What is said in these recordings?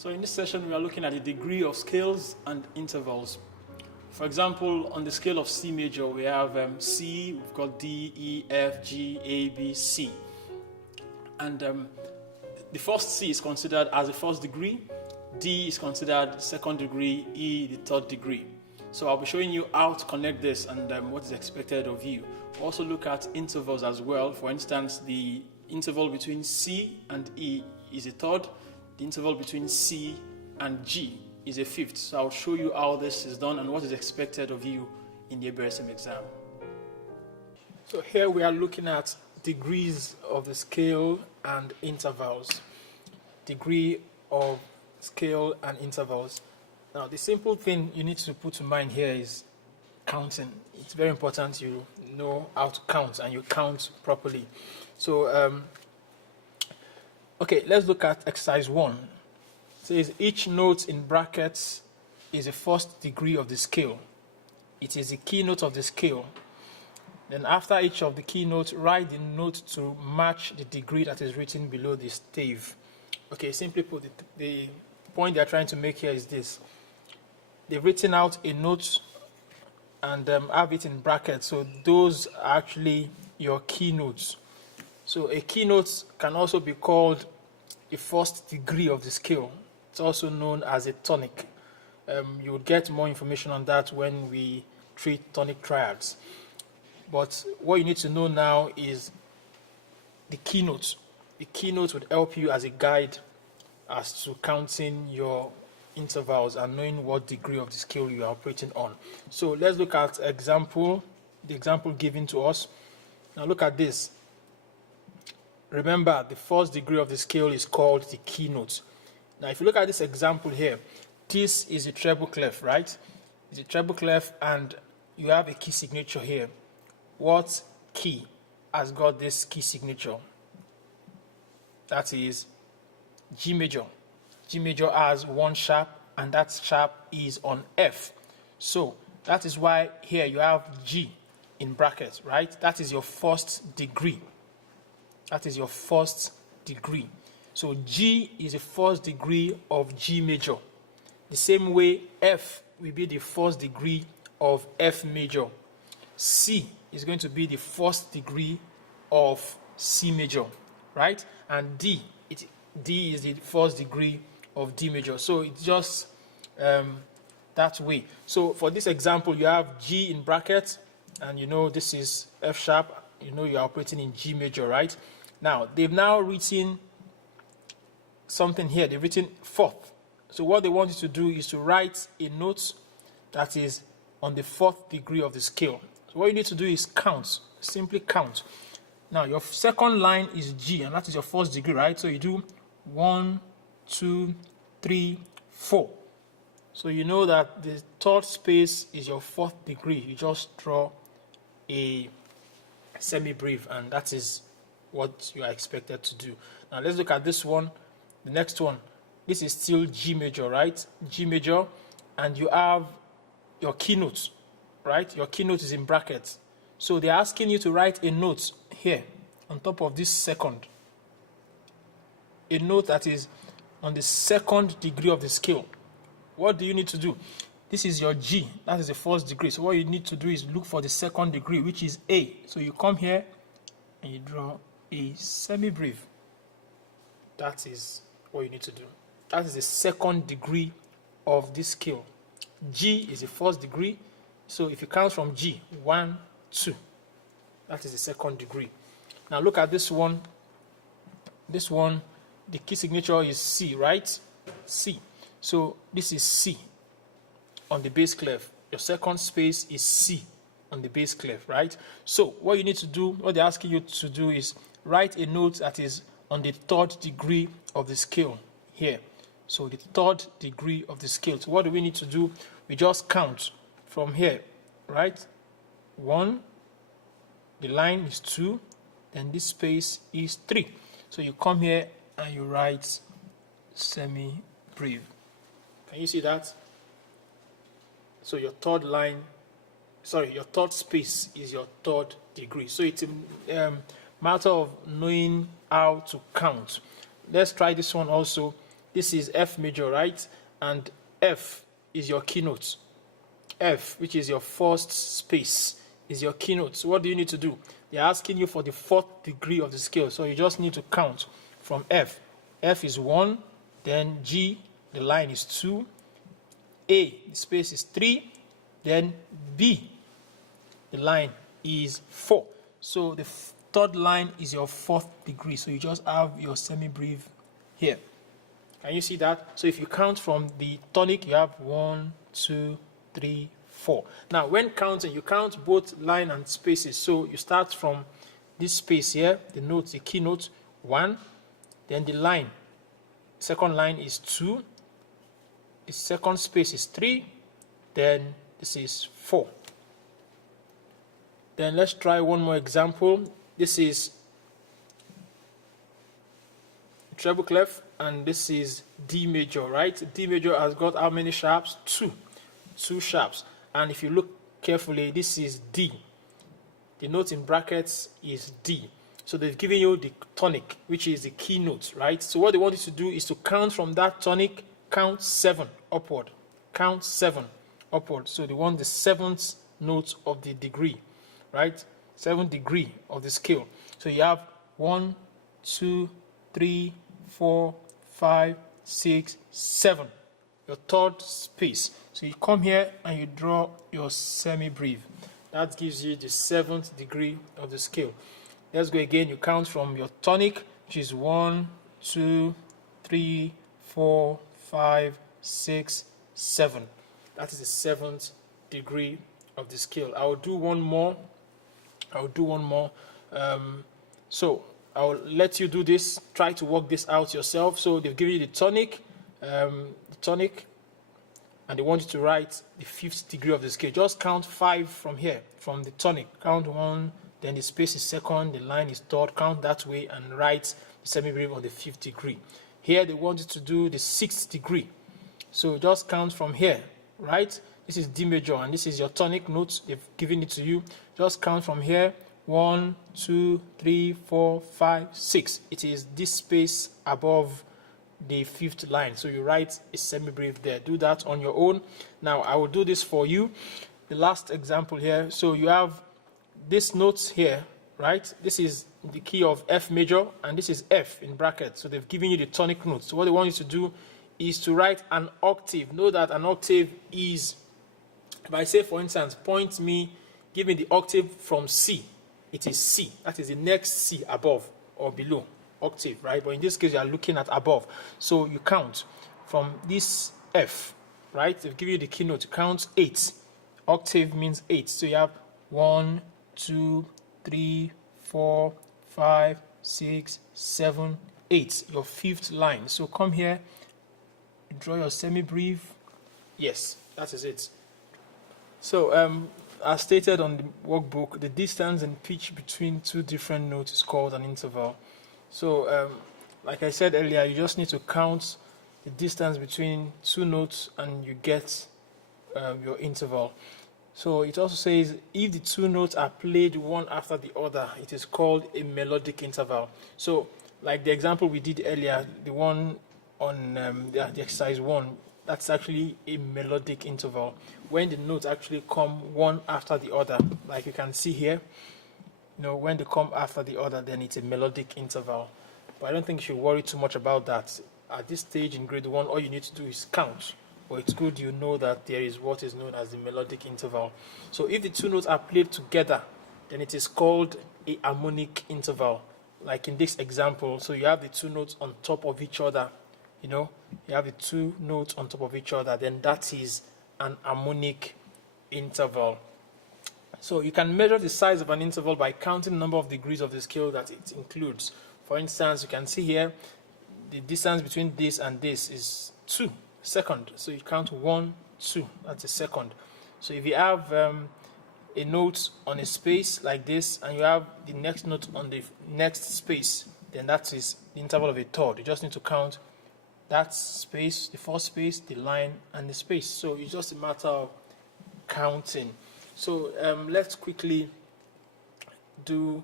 So in this session, we are looking at the degree of scales and intervals. For example, on the scale of C major, we have C, we've got D, E, F, G, A, B, C. And the first C is considered as the first degree, D is considered second degree, E the third degree. So I'll be showing you how to connect this and what is expected of you. We'll also look at intervals as well. For instance, the interval between C and E is a third. The interval between C and G is a fifth. So I'll show you how this is done and what is expected of you in the ABRSM exam. So here we are looking at degrees of the scale and intervals. Degree of scale and intervals. Now the simple thing you need to put in mind here is counting. It's very important you know how to count and you count properly. So okay, let's look at exercise 1. It says each note in brackets is a first degree of the scale. It is the key note of the scale. Then after each of the key notes, write the note to match the degree that is written below the stave. Okay, simply put, the point they are trying to make here is this. They've written out a note and have it in brackets. So those are actually your key notes. So a key note can also be called a first degree of the scale. It's also known as a tonic. You will get more information on that when we treat tonic triads. But what you need to know now is the keynote. The keynote would help you as a guide as to counting your intervals and knowing what degree of the scale you are operating on. So let's look at the example given to us. Now look at this. Remember, the first degree of the scale is called the keynote. Now if you look at this example here, this is a treble clef, right? It's a treble clef and you have a key signature here. What key has got this key signature? That is G major. G major has one sharp and that sharp is on F. So that is why here you have G in brackets, right? That is your first degree. That is your first degree. So G is the first degree of G major. The same way F will be the first degree of F major. C is going to be the first degree of C major, right? And D is the first degree of D major. So it's just that way. So for this example, you have G in brackets, and you know this is F sharp. You know you're operating in G major, right? Now, they've now written something here. They've written fourth. So what they want you to do is to write a note that is on the fourth degree of the scale. So what you need to do is count. Simply count. Now, your second line is G, and that is your first degree, right? So you do 1, 2, 3, 4. So you know that the third space is your fourth degree. You just draw a semi-breve, and that is what you are expected to do. Now let's look at this one, the next one. This is still G major, right? G major, and you have your keynote, right? Your keynote is in brackets. So they're asking you to write a note here on top of this second. A note that is on the second degree of the scale. What do you need to do? This is your G, that is the first degree. So what you need to do is look for the second degree, which is A. So you come here and you draw a semi-breve. That is what you need to do. That is the second degree of this scale. G is the first degree. So if you count from G, 1, 2, that is the second degree. Now look at this one. This one, the key signature is C, right? C. So this is C on the bass clef. Your second space is C on the bass clef, right? So what you need to do, what they're asking you to do is write a note that is on the third degree of the scale here. So the third degree of the scale. So what do we need to do? We just count from here, right? 1, the line is 2, then this space is 3. So you come here and you write semi-breve. Can you see that? So your third line, your third space is your third degree. So it's matter of knowing how to count. Let's try this one also. this is F major, right? And F is your keynote. F, which is your first space, is your keynote. So what do you need to do? They're asking you for the 4th degree of the scale. So you just need to count from F. F is 1, then G, the line is 2, A, the space is 3, then B, the line is 4. So the 3rd line is your 4th degree. So you just have your semi-breve here. Can you see that? So if you count from the tonic, you have 1, 2, 3, 4. Now, when counting, you count both line and spaces. So you start from this space here, the note, the keynote, 1, then the line. Second line is 2, the second space is 3, then this is 4. Then let's try one more example. This is treble clef, and this is D major, right? D major has got how many sharps? 2 sharps. And if you look carefully, this is D. The note in brackets is D. So they've given you the tonic, which is the key note, right? So what they want you to do is to count from that tonic, count 7 upward. Count 7 upward. So they want the 7th note of the degree, right? 7th degree of the scale. So you have 1, 2, 3, 4, 5, 6, 7. Your 3rd space. So you come here and you draw your semi-breve. That gives you the 7th degree of the scale. Let's go again. You count from your tonic, which is 1, 2, 3, 4, 5, 6, 7. That is the 7th degree of the scale. I will do one more. So I'll let you do this. Try to work this out yourself. So they've given you the tonic, and they want you to write the 5th degree of the scale. Just count 5 from here, from the tonic. Count 1, then the space is 2nd, the line is 3rd. Count that way and write the semi-breve on the 5th degree. Here they want you to do the 6th degree. So just count from here, right? This is D major, and this is your tonic note. They've given it to you. Just count from here. 1, 2, 3, 4, 5, 6. It is this space above the 5th line. So you write a semi-breve there. Do that on your own. Now I will do this for you. The last example here. So you have this note here, right? This is the key of F major, and this is F in brackets. So they've given you the tonic note. So what they want you to do is to write an octave. Know that an octave is, if I say, for instance, give me the octave from C. It is C. That is the next C above or below octave, right? But in this case, you are looking at above. So you count from this F, right? They've given you the keynote. Count 8. Octave means 8. So you have 1, 2, 3, 4, 5, 6, 7, 8. Your 5th line. So come here, draw your semi-breve. Yes, that is it. So as stated on the workbook, the distance and pitch between 2 different notes is called an interval. So like I said earlier, you just need to count the distance between 2 notes and you get your interval. So it also says if the 2 notes are played one after the other, it is called a melodic interval. So like the example we did earlier, the one on the exercise 1, that's actually a melodic interval. When the notes actually come one after the other, like you can see here, when they come after the other, then it's a melodic interval. But I don't think you should worry too much about that. At this stage in grade 1, all you need to do is count. But it's good you know that there is what is known as the melodic interval. So if the 2 notes are played together, then it is called a harmonic interval. Like in this example, so you have the 2 notes on top of each other. You have the 2 notes on top of each other, then that is an harmonic interval. So you can measure the size of an interval by counting the number of degrees of the scale that it includes. For instance, you can see here the distance between this and this is 2 seconds. So you count 1, 2, that's a second. So if you have a note on a space like this and you have the next note on the next space, then that is the interval of a third. You just need to count that space, the first space, the line, and the space. So it's just a matter of counting. So let's quickly do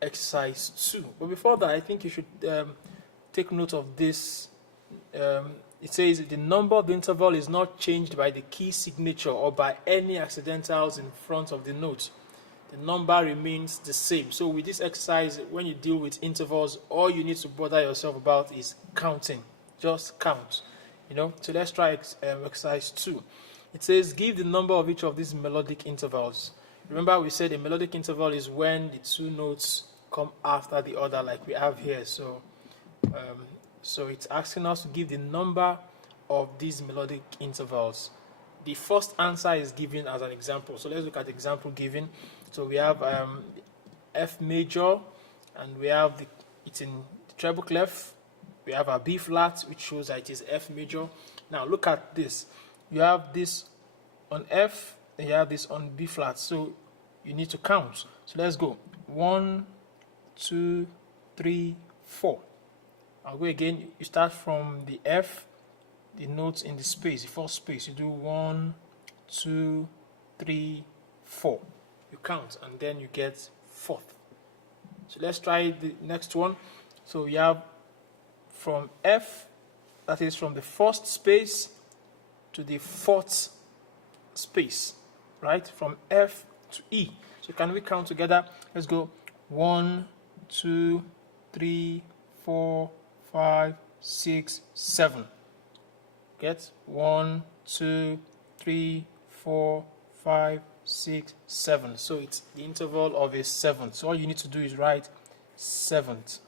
exercise 2. But before that, I think you should take note of this it says the number of the interval is not changed by the key signature or by any accidentals in front of the note. The number remains the same. So with this exercise, when you deal with intervals, all you need to bother yourself about is counting. Just count. So let's try exercise 2. It says give the number of each of these melodic intervals. Remember we said a melodic interval is when the two notes come after the other, like we have here. So it's asking us to give the number of these melodic intervals. The first answer is given as an example. So let's look at the example given. So we have F major, and we have it's in the treble clef. We have a B flat, which shows that it is F major. Now look at this. You have this on F, and you have this on B flat. So you need to count. So let's go. 1, 2, 3, 4. I'll go again. You start from the F, the notes in the space, the first space. You do 1, 2, 3, 4. You count, and then you get fourth. So let's try the next one. So you have from F, that is from the first space to the fourth space, right? From F to E. So can we count together? Let's go. 1, 2, 3, 4, 5, 6, 7. Get 1, 2, 3, 4, 5, 6, 7. So it's the interval of a seventh. So all you need to do is write seventh.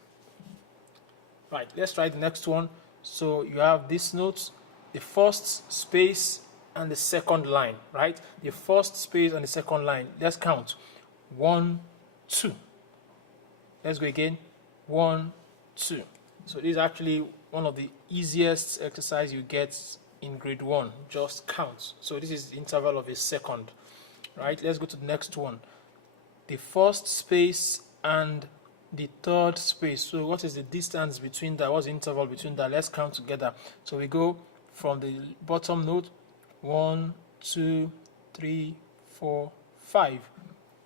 Right, let's try the next one. So you have this note, the first space and the second line, right? The first space and the second line. Let's count. 1, 2. Let's go again. 1, 2. So this is actually one of the easiest exercise you get in grade 1. Just count. So this is the interval of a second, right? Let's go to the next one. The first space and the third space. So what is the distance between that? What's the interval between that? Let's count together. So we go from the bottom note. 1, 2, 3, 4, 5.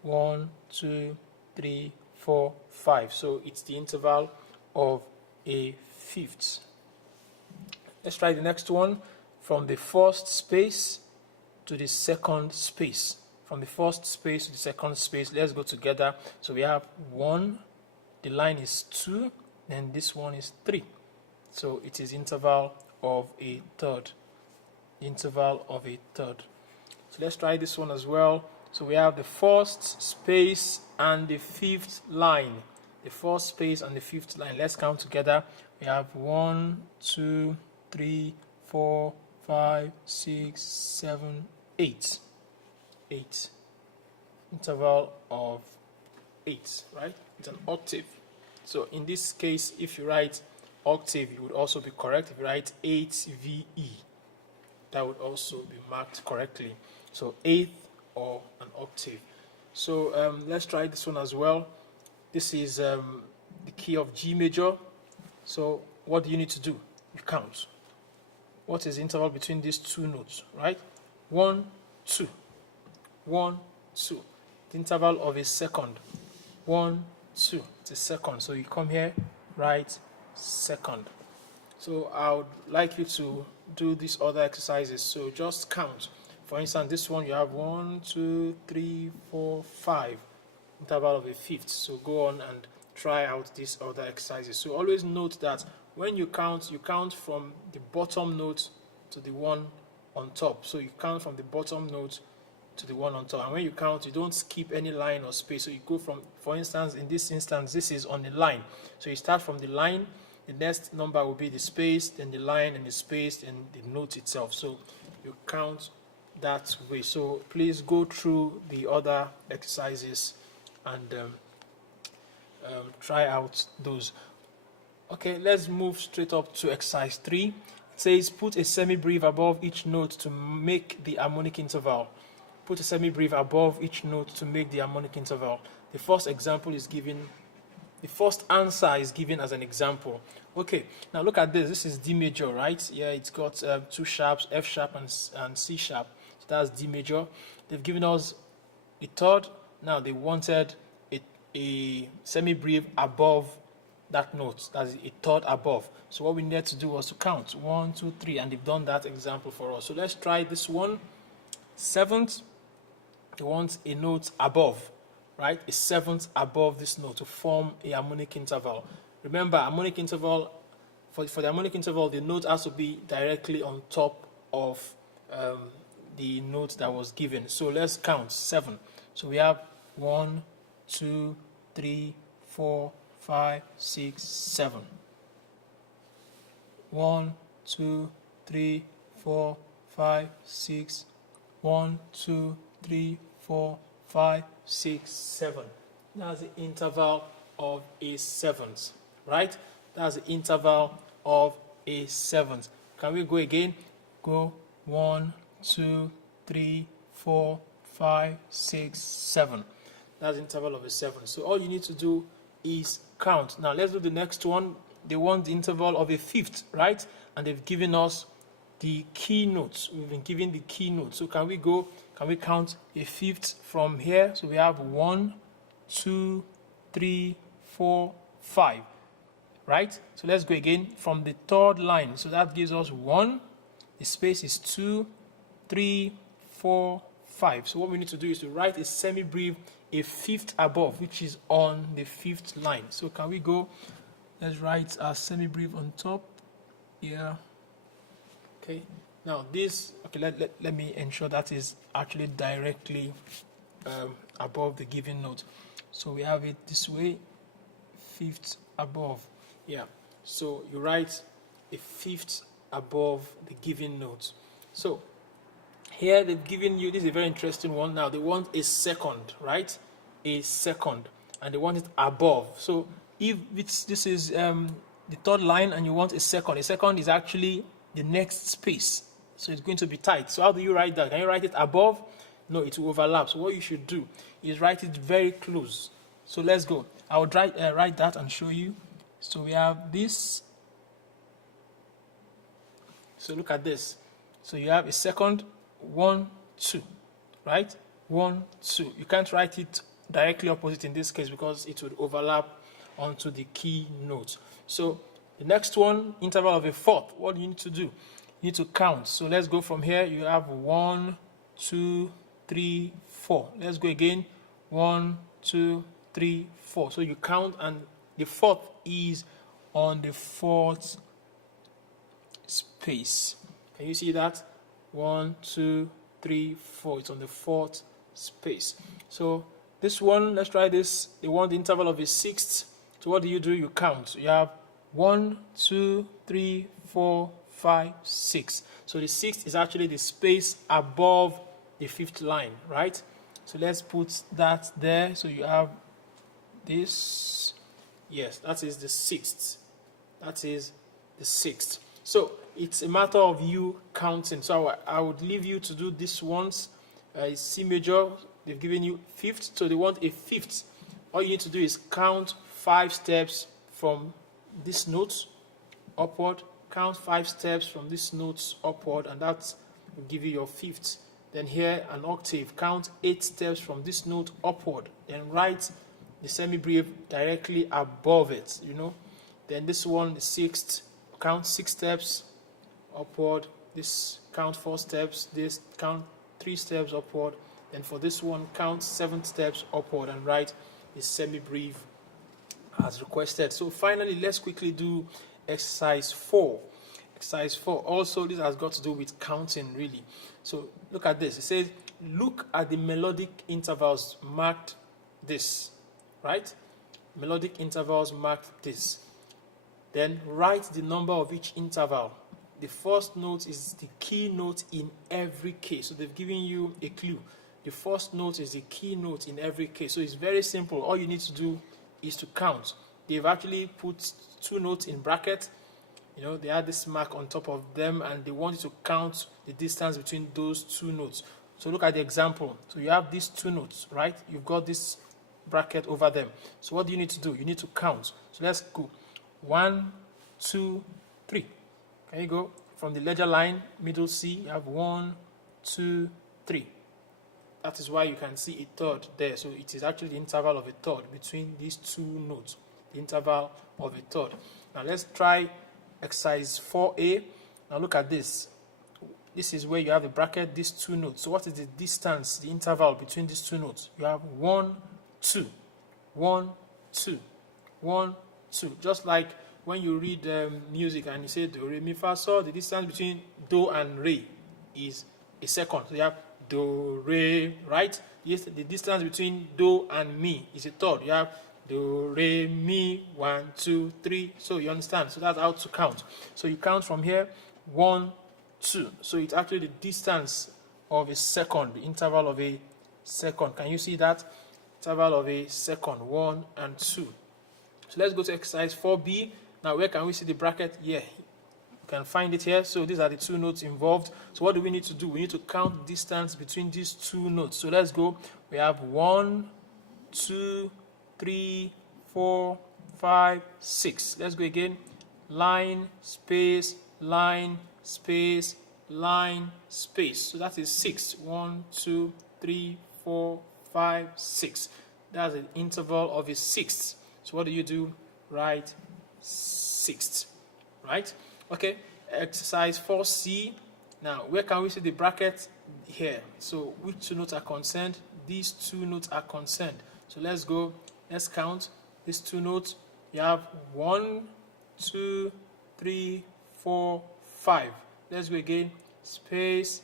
1, 2, 3, 4, 5. So it's the interval of a fifth. Let's try the next one. From the first space to the second space. From the first space to the second space. Let's go together. So we have 1. The line is 2, and this one is 3. So it is interval of a third. Interval of a third. So let's try this one as well. So we have the first space and the fifth line. The first space and the fifth line. Let's count together. We have 1, 2, 3, 4, 5, 6, 7, 8. 8. Interval of 8, right? It's an octave. So in this case, if you write octave, you would also be correct. If you write 8VE, that would also be marked correctly. So eighth or an octave. So let's try this one as well. This is the key of G major. So what do you need to do? You count. What is the interval between these two notes, right? 1, 2. 1, 2. The interval of a second. 1, 2. It's a second. So you come here, write second. So I would like you to do these other exercises. So just count. For instance, this one you have 1, 2, 3, 4, 5. Interval of a fifth. So go on and try out these other exercises. So always note that when you count from the bottom note to the one on top. So you count from the bottom note to the one on top. And when you count, you don't skip any line or space. So you go from, for instance, in this instance, this is on the line. So you start from the line. The next number will be the space, then the line, and the space, and the note itself. So you count that way. So please go through the other exercises and try out those. Okay, let's move straight up to exercise 3. It says put a semibreve above each note to make the harmonic interval. Put a semibreve above each note to make the harmonic interval. The first example is given. The first answer is given as an example. Okay, now look at this. This is D major, right? Yeah, it's got 2 sharps, F sharp and C sharp. So that's D major. They've given us the third. Now they wanted a semibreve above that note, that's a third above. So what we needed to do was to count 1, 2, 3, and they've done that example for us. So let's try this one. Seventh, you want a note above, right? A seventh above this note to form a harmonic interval. Remember, harmonic interval, for the harmonic interval, the note has to be directly on top of the note that was given. So let's count 7. So we have 1, 2, 3, 4, 5, 6, 7. 1, 2, 3, 4, 5, 6. 1, 2, 3, 4, 5, 6, 7. That's the interval of a seventh, right? That's the interval of a seventh. Can we go again? Go 1, 2, 3, 4, 5, 6, 7. That's the interval of a seventh. So all you need to do is count. Now let's do the next one. They want the interval of a fifth, right? And they've given us the key notes. We've been given the key notes. So can we count a fifth from here? So we have 1, 2, 3, 4, 5. Right? So let's go again from the third line. So that gives us 1. The space is 2, 3, 4, 5. So what we need to do is to write a semi-brief a fifth above, which is on the fifth line. So can we go? Let's write a semi-brief on top. Yeah. Okay. Now this, okay, let me ensure that is actually directly above the given note. So we have it this way, fifth above. Yeah. So you write a fifth above the given note. So here they've given you, this is a very interesting one. Now they want a second, right? A second, and they want it above. So if this is the third line and you want a second is actually the next space. So it's going to be tight. So how do you write that? Can you write it above? No, it will overlap. So what you should do is write it very close. So let's go. I will write that and show you. So we have this. So look at this. So you have a second, 1, 2, right? 1, 2. You can't write it directly opposite in this case because it would overlap onto the key note. So the next one, interval of a fourth. What do you need to do? You need to count. So let's go from here. You have 1, 2, 3, 4. Let's go again. 1, 2, 3, 4. So you count, and the fourth is on the fourth space. Can you see that? 1, 2, 3, 4. It's on the fourth space. So this one, let's try this. They want the interval of a sixth. So what do? You count. You have 1, 2, 3, 4, 5, 6. So the sixth is actually the space above the fifth line, right? So let's put that there. So you have this. Yes, that is the sixth. That is the sixth. So it's a matter of you counting. So I would leave you to do this once. C major, they've given you fifth, so they want a fifth. All you need to do is count 5 steps from this note upward. Count 5 steps from this note upward, and that will give you your fifth. Then here, an octave. Count 8 steps from this note upward. Then write the semi-brief directly above it, you know. Then this one, the sixth, count 6 steps upward. This count 4 steps. This count 3 steps upward. And for this one, count 7 steps upward and write the semi-brief as requested. So finally, let's quickly do exercise 4. Exercise 4. Also, this has got to do with counting, really. So look at this. It says, look at the melodic intervals marked this, right? Melodic intervals marked this. Then write the number of each interval. The first note is the key note in every case. So they've given you a clue. The first note is the key note in every case. So it's very simple. All you need to do is to count. They've actually put 2 notes in bracket. You know, they had this mark on top of them, and they want you to count the distance between those 2 notes. So look at the example. So you have these 2 notes, right? You've got this bracket over them. So what do you need to do? You need to count. So let's go. 1, 2, 3. Can you go from the ledger line, middle C? You have 1, 2, 3. That is why you can see a third there. So it is actually the interval of a third between these 2 notes. the interval of a third. Now let's try exercise 4a. Now look at this. This is where you have a bracket, these two notes. So what is the distance, the interval between these two notes? You have 1, 2, 1, 2, 1, 2. Just like when you read music and you say do, re, mi, fa, sol, the distance between do and re is a second. So you have do, re, right? Yes, the distance between do and mi is a third. You have do, re, mi, 1, 2, 3. So you understand? So that's how to count. So you count from here, 1, 2. So it's actually the distance of a second, the interval of a second. Can you see that? Interval of a second, 1 and 2. So let's go to exercise 4b. Now where can we see the bracket? Here. You can find it here. So these are the two notes involved. So what do we need to do? We need to count the distance between these two notes. So let's go. We have 1, 2, 3, 4, 5, 6. Let's go again. Line, space, line, space, line, space. So that is 6. 1, 2, 3, 4, 5, 6. That's an interval of a sixth. So what do? Write sixth. Right? Okay. Exercise 4c. Now, where can we see the bracket? Here. So which two notes are concerned? These two notes are concerned. So let's go. Let's count these two notes. You have 1, 2, 3, 4, 5. Let's go again. Space,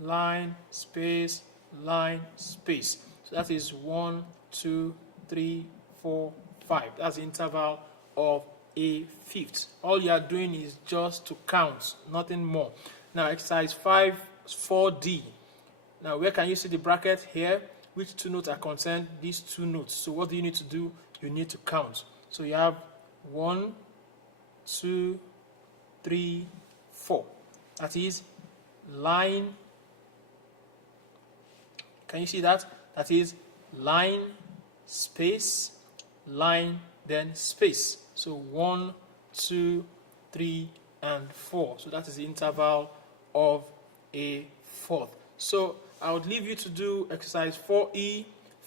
line, space, line, space. So that is 1, 2, 3, 4, 5. That's the interval of a fifth. All you are doing is just to count, nothing more. Now exercise 4d. Now where can you see the bracket? Here. Which two notes are concerned? These two notes. So what do you need to do? You need to count. So you have 1, 2, 3, 4. That is line. Can you see that? That is line, space, line, then space. So 1, 2, 3, and 4. So that is the interval of a fourth. So I would leave you to do exercise 4E,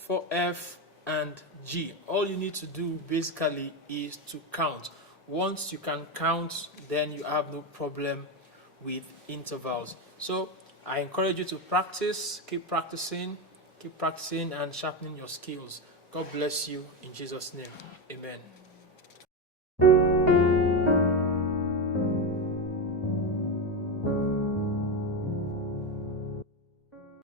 4F, and G. All you need to do basically is to count. Once you can count, then you have no problem with intervals. So I encourage you to practice, keep practicing and sharpening your skills. God bless you in Jesus' name. Amen.